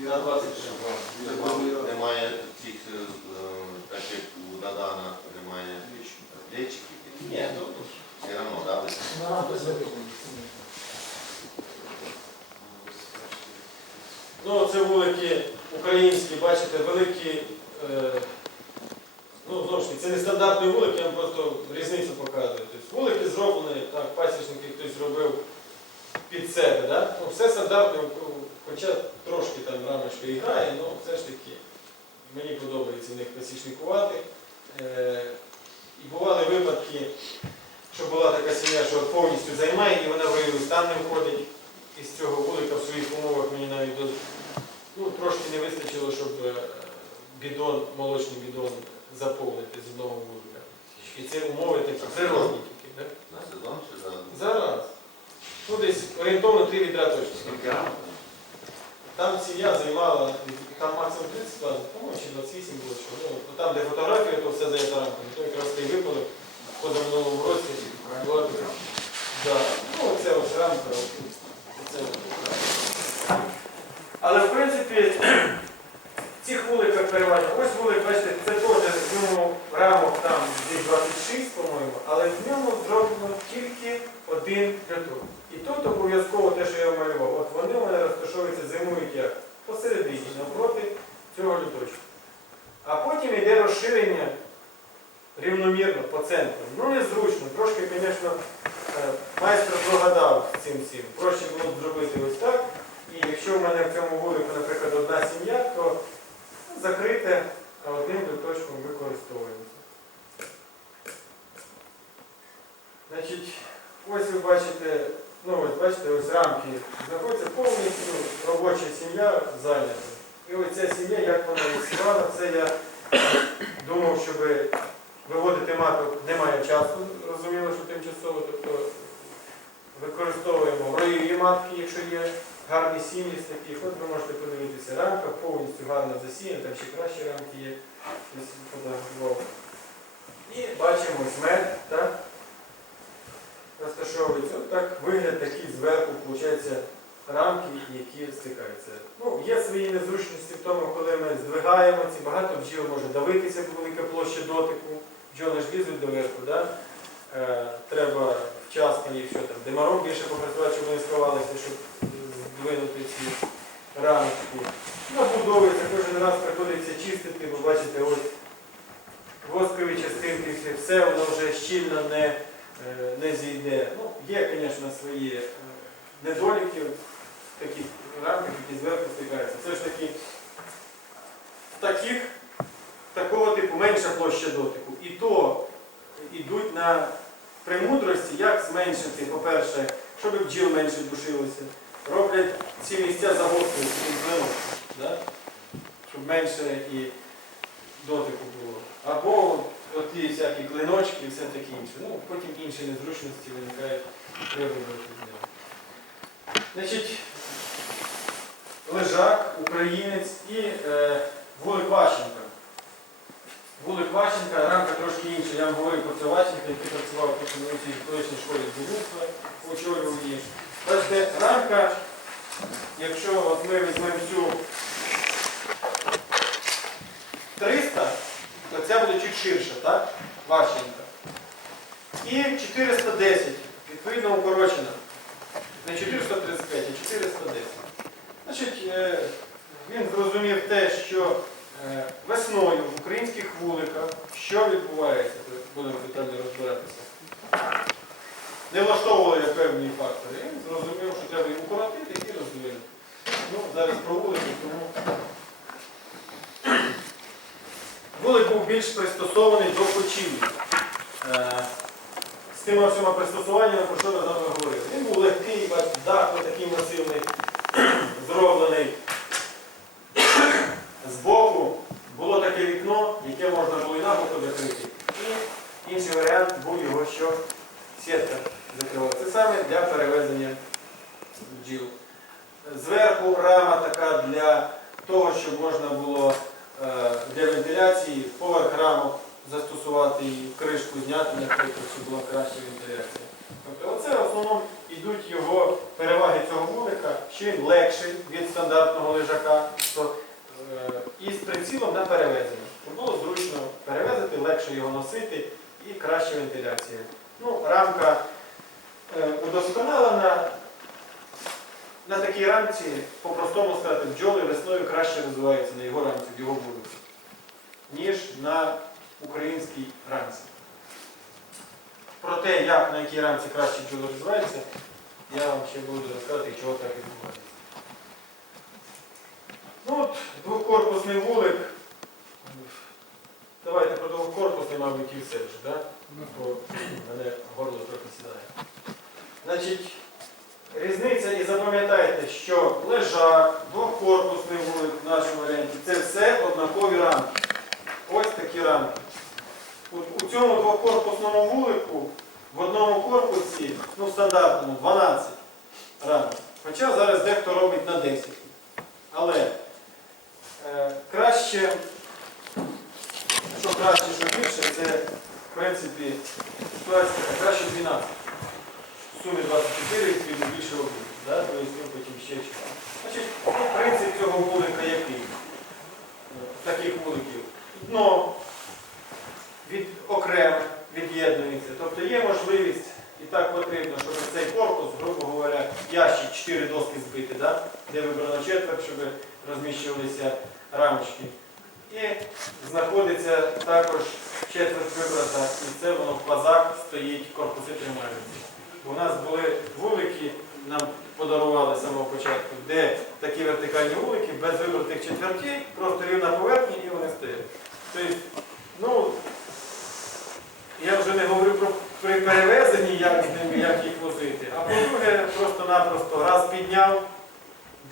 На 20 Немає цих, е, так як у Дадана немає лічиків. Ні, то все одно, да, десь. На рамку завиконано. Ну, це вулики українські, бачите, великі. Е, ну, знову ж таки, це не стандартний вулик, я вам просто різницю показую. Тобто вулики зроблені, так, пасічники хтось робив під себе. Да? Ну, все стандартне, хоча трошки там рамочка і грає, але все ж таки мені подобається в них пасічникувати. Е, і бували випадки, що була така сім'я, що повністю займає, і вона виявилась там не входить із цього вулика в своїх умовах мені навіть до, ну, трошки не вистачило, щоб е, бідон, молочний бідон заповнити з одного вулика. І це умови такі природні тільки. На сезон чи за Зараз. Ну, десь орієнтовно 3 відра точно. Там сім'я займала, там максимум 30 складів, по-моєму, чи 28 було, що ну, там, де фотографія, то все заєта рамками. То якраз той випадок позаминулому році. Була така. Да. Ну, оце ось рамка. Оце. Але в принципі, цих вуликах переважно. Ось вулик, бачите, це теж в ньому рамок там десь 26, по-моєму, але в ньому зроблено тільки один люток. І тут обов'язково те, що я малював, от вони у мене розташовуються, зимують як посередині, навпроти цього люточку. А потім йде розширення рівномірно по центру. Ну незручно, трошки, звісно, е, майстер прогадав цим всім. Проще було б зробити ось так. І якщо в мене в цьому вулику, наприклад, одна сім'я, то закрите, а одним люточком використовується. Значить, ось ви бачите, ну ось бачите, ось рамки знаходяться повністю робоча сім'я зайнята. І ось ця сім'я, як вона відсувала, це я думав, щоб виводити маток немає часу, розуміло, що тимчасово, тобто використовуємо роєві матки, якщо є гарні сім'ї з таких. От ви можете подивитися, рамка повністю гарно засіяна, там ще кращі рамки є. І бачимо ось так? розташовується. От так вигляд такий зверху, виходить, рамки, які стикаються. Ну, є свої незручності в тому, коли ми здвигаємо ці, багато бджіл може давитися, велика площа дотику, бджоли ж лізуть доверху. Да? Е, треба вчасно, якщо там демарок більше попрацювати, щоб вони сховалися, щоб здвинути ці рамочки. Набудовується, кожен раз приходиться чистити, бо бачите, ось воскові частинки, все, воно вже щільно не, е, не зійде. Ну, є, звісно, свої е, недоліки в таких рамках, які зверху стикаються. Все ж таки, таких, такого типу менша площа дотику. І то йдуть на премудрості, як зменшити, по-перше, щоб бджіл менше душилося. Роблять ці місця загострені, да? щоб менше і дотику було. Або от ті всякі клиночки і все таке інше. Ну, потім інші незручності виникають при виборці. Значить, лежак, українець і е, вулик Ващенка. Вулик Ващенка, рамка трошки інша. Я вам говорив про цього Ващенка, який працював в цій колишній школі будівництва, очолював її. Бачите, рамка, якщо от ми візьмемо цю 300, то ця буде чуть ширша, так? Ващенка. І 410, відповідно укорочена. Не 435, а 410. Значить, е, він зрозумів те, що е, весною в українських вуликах, що відбувається, то будемо детально розбиратися. Не влаштовували я певні фактори. Він зрозумів, що треба їх укоротити і роздвинути. Ну, зараз про вулики, тому. Вулик був більш пристосований до кочівлі. Е, З тими всіма пристосуваннями, про що ми з вами говорили. Він був легкий, дах ось такий масивний, зроблений. Збоку було таке вікно, яке можна було і набоку закрити. І інший варіант був його, що сітка закривала. Це саме для перевезення бджіл. Зверху рама така для того, щоб можна було е, для вентиляції поверх рамок застосувати і кришку зняти, наприклад, щоб була краща вентиляція. Тобто оце в основному йдуть його переваги цього вулика, що він легший від стандартного лежака, то, е, і з прицілом на перевезення. Щоб було зручно перевезити, легше його носити і краща вентиляція. Ну, рамка е, удосконалена. На такій рамці, по-простому сказати, бджоли весною краще розвиваються на його рамці, в його вулиці, ніж на українській рамці. Про те, як на якій рамці краще бджоли розвиваються, я вам ще буду розказувати, чого так відбувається. Ну от, двокорпусний вулик. Давайте про двокорпусний, мабуть, і все вже, так? Бо мене горло трохи сідає. Значить, різниця і запам'ятайте, що лежак, двокорпусний вулик в нашому варіанті це все однакові рамки. Ось такі рамки. У цьому двокорпусному вулику в одному корпусі, ну стандартному, 12 рамок. Хоча зараз дехто робить на 10. Але е, краще, що краще, що більше, це в принципі ситуація краще 12. В сумі 24 відповідно більше робити. Да? Поясню потім ще чого. Значить, ну, принцип цього вулика який? Е, Таких вуликів. Дно від окремо від'єднується. Тобто є можливість, і так потрібно, щоб цей корпус, грубо говоря, ящик 4 доски збити, да? де вибрано четверть, щоб розміщувалися рамочки. І знаходиться також четверть вибрата, і це воно в пазах стоїть, корпуси тримаються. У нас були вулики, нам подарували з самого початку, де такі вертикальні вулики без вибратих четвертей, просто рівна поверхня і вони стоять. Тобто, ну, я вже не говорю про при перевезенні, як з ними, як їх возити. А по-друге, просто-напросто раз підняв,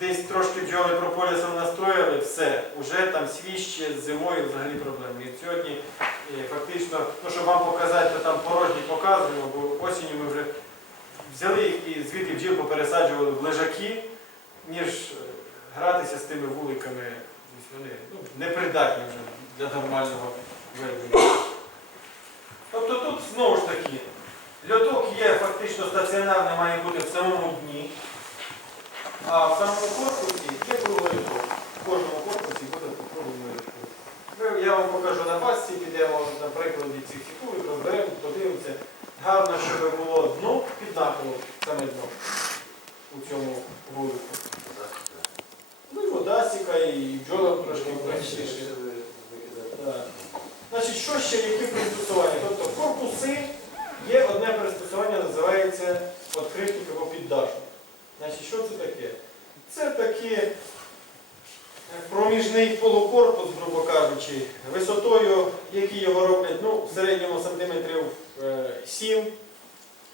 десь трошки бджоли прополісом настроїли, все, вже там свіще зимою взагалі проблем. І сьогодні е, фактично, ну, щоб вам показати, то там порожні показуємо, бо осінню ми вже взяли їх і звідти бджіл попересаджували в лежаки, ніж е, гратися з тими вуликами. Вони ну, непридатні вже для нормального ведення. Тобто тут знову ж таки, льоток є фактично стаціонарний, має бути в самому дні, а в самому корпусі є круглий льоток. В кожному корпусі буде по круглому льотку. Ви- Я вам покажу на пасці, підемо на прикладі цих фікулів, розберемо, подивимося. Гарно, щоб було дно піднаково, саме дно у цьому вулику. Ну і вода стікає, і бджолам трошки простіше. Так. Значить, що ще, які пристосування? Тобто корпуси є одне пристосування, називається або піддашник. Значить, що це таке? Це такі е, проміжний полукорпус, грубо кажучи, висотою, які його роблять, ну, в середньому сантиметрів е, 7,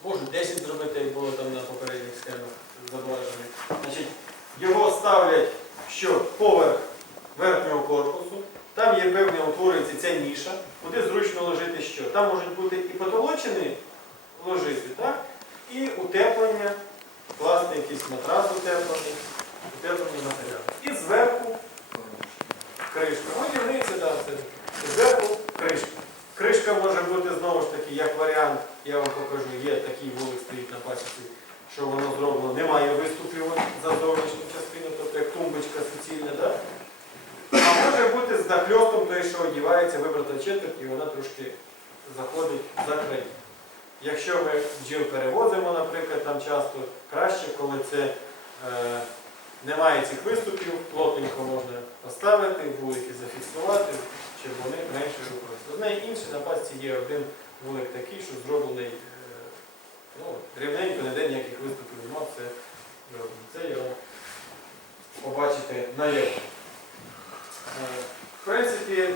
може 10 зробити, як було там на попередніх схемах зображено. Значить, його ставлять що поверх верхнього корпусу. Там є певні утворюється ця ніша, куди зручно ложити що. Там можуть бути і потолочені ложити, так? І утеплення, класти якийсь матрас утеплений, утеплені матеріали. І зверху кришка. Годівниця, да, це. Зверху кришка. Кришка може бути знову ж таки, як варіант, я вам покажу, є такий вулик стоїть на пасіці, що воно зроблено, немає виступів за зовнішню частину, тобто як тумбочка суцільна. Да? А може бути з накльостом той, що одівається, вибрата четверть, і вона трошки заходить за край. Якщо ми бджіл перевозимо, наприклад, там часто краще, коли це е, немає цих виступів, плотненько можна поставити, вулики зафіксувати, щоб вони менше рухалися. Одне і інше на пасті є один вулик такий, що зроблений е, ну, рівненько, ніде ніяких виступів немає, все зроблено. Це його побачите наявно.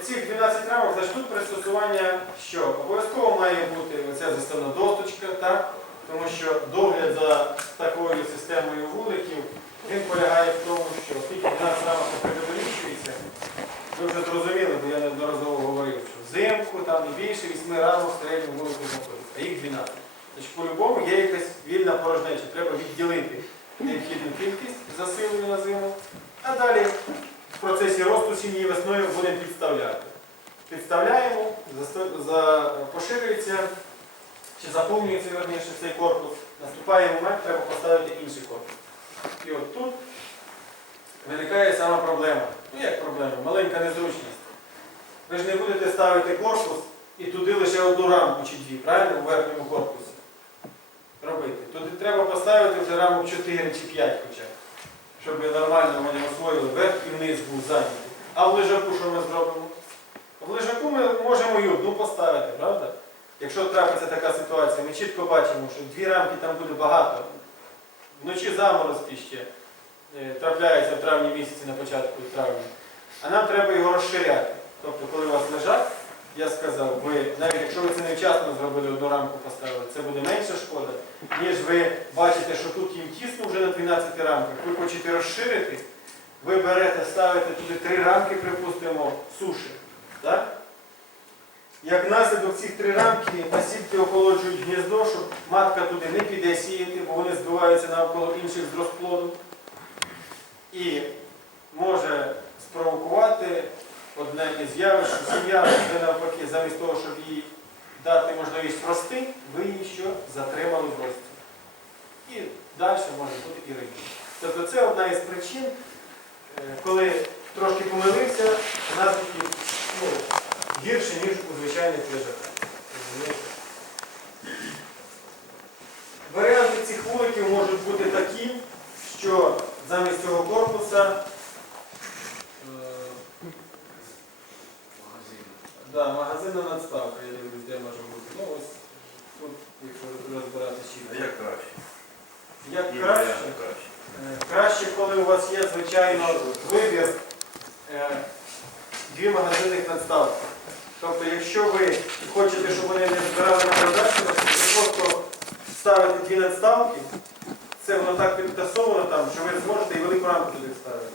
Ці 12 рамок зачнуть пристосування, що обов'язково має бути оця заставна досточка, так? тому що догляд за такою системою вуликів, він полягає в тому, що оскільки 12 рамок не ви вже зрозуміли, бо я неодноразово говорив, що взимку там не більше 8 рамок в середньому вулику знаходиться, а їх 12. Значить, по-любому є якась вільна порожнеча, треба відділити необхідну кількість засилення на зиму, а далі в процесі росту сім'ї весною будемо підставляти. Підставляємо, поширюється чи заповнюється верніше цей корпус, наступає момент, треба поставити інший корпус. І от тут виникає сама проблема. Ну як проблема? Маленька незручність. Ви ж не будете ставити корпус і туди лише одну рамку чи дві, правильно, у верхньому корпусі робити. Туди треба поставити вже рамок 4 чи 5 хоча б, щоб нормально вони освоїли верх і вниз був зайнятий. А в лежаку що ми зробимо? В лежаку ми можемо і одну поставити, правда? Якщо трапиться така ситуація, ми чітко бачимо, що дві рамки там буде багато. Вночі заморозки ще е, трапляються в травні місяці на початку травня. А нам треба його розширяти. Тобто, коли у вас лежать, я сказав, ви, навіть якщо ви це невчасно зробили, одну рамку поставили, це буде менша шкода, ніж ви бачите, що тут їм тісно вже на 12 рамках, ви хочете розширити, ви берете, ставите туди три рамки, припустимо, суші. Так? Як наслідок цих три рамки насідки охолоджують гніздо, щоб матка туди не піде сіяти, бо вони збиваються навколо інших з розплоду. І може спровокувати одне із явищ, що сім'я буде навпаки, замість того, щоб їй дати можливість рости, ви її що затримали в рості. І далі може бути і рибі. Тобто це одна із причин, е, коли трошки помилився, наслідки ну, гірше, ніж у звичайних лежаках. Варіанти цих вуликів можуть бути такі, що замість цього корпуса е, да, магазинна надставка, я дивлюсь, де може бути. Ну ось тут, якщо розбирати А ще. як краще? Як Є краще? варіант краще. Е, Краще, коли у вас є, звичайно, вибір е, дві магазинних надставки. Тобто, якщо ви хочете, щоб вони не збирали на продажу, ви просто ставите дві надставки, це воно так підтасовано там, що ви зможете і велику рамку туди вставити.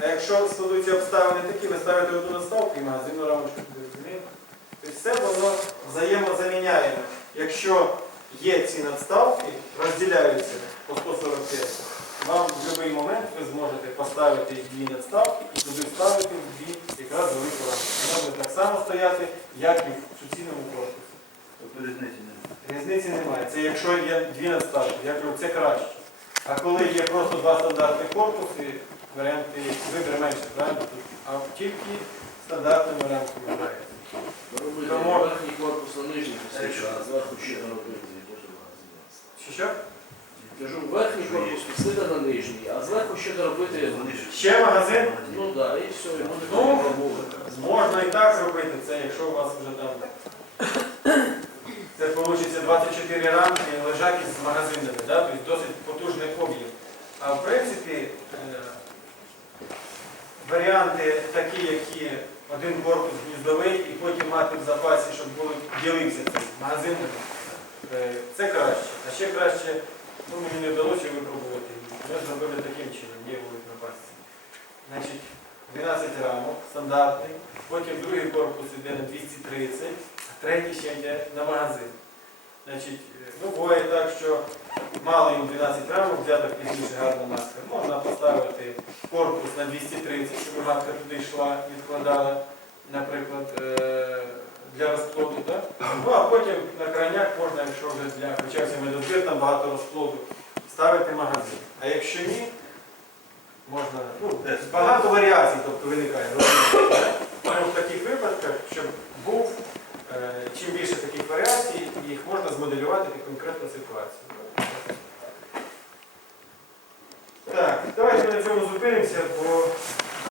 А якщо складуться обставини такі, ви ставите одну надставку і магазинну рамочку туди, розумієте? Тобто все воно взаємозаміняємо. Якщо є ці надставки, розділяються по 145, вам в будь-який момент ви зможете поставити дві надставки і туди вставити дві якраз рамку. Вона буде так само стояти, як і в суцільному корпусі. Тобто різниці немає. Різниці немає. Це якщо є дві надставки, я кажу, це краще. А коли є просто два стандартні корпуси, варіанти вибір менше, правильно? А тільки стандартним варіантом вибирається. Робити Тому- верхній корпус на нижній а зверху ще робити. Що що? Кажу, верхній корпус посадка на нижній, а зверху ще доробити. Ще магазин? Ну так, да, і все, і буде Ну, пробувати. Можна і так робити, це якщо у вас вже там. Це вийде 24 рамки лежаки з магазинами, да? тобто досить потужний об'єм. А в принципі, е, варіанти такі, які один корпус гніздовий і потім мати в запасі, щоб ділився цей магазинами, е, це краще. А ще краще, ну мені не вдалося випробувати. Ми зробили таким чином, є вулик на. Значить, 12 рамок, стандартний, потім другий корпус йде на 230, а третій ще йде на магазин. Значить, е, ну буває так, що мало їм 12 рамок, взята пізніше гарна матка. Можна поставити корпус на 230, щоб матка туди йшла, відкладала, наприклад, е, для розплоду. Так? Ну а потім на крайняк можна, якщо вже для почався медозбір, там багато розплоду, ставити магазин. А якщо ні, можна, ну, багато варіацій тобто, виникає. Тому в таких випадках, щоб був, е, чим більше таких варіацій, їх можна змоделювати під конкретну ситуацію. Так, давайте на цьому зупинимося, бо